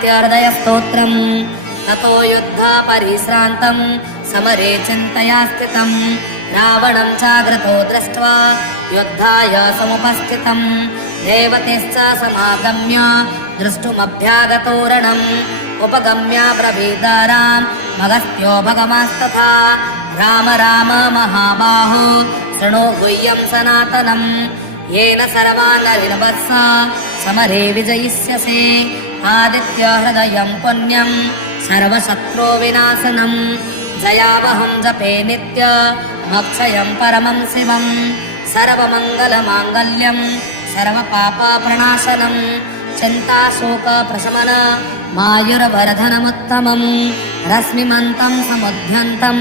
आदित्यहृदयस्तोत्रम् ततो युद्धा परिश्रान्तं समरे चिन्तया स्थितं रावणं चाग्रतो दृष्ट्वा युद्धाय समुपस्थितं देवतेश्च समागम्य द्रष्टुमभ्यागतोरणम् उपगम्य ब्रवीदाराम् अगस्त्यो भगवास्तथा राम राम महाबाहो शृणु गुह्यं सनातनम् येन सर्वानरिणवत्स समरे विजयिष्यसे आदित्यहृदयं पुण्यं सर्वशत्रो विनाशनं जयावहं जपे नित्य मोक्षयं परमं शिवं सर्वमङ्गलमाङ्गल्यं सर्वपापप्रणाशनं चिन्ताशोकप्रशमन मायुरवर्धनमुत्तमं रश्मिमन्तं समुद्यन्तं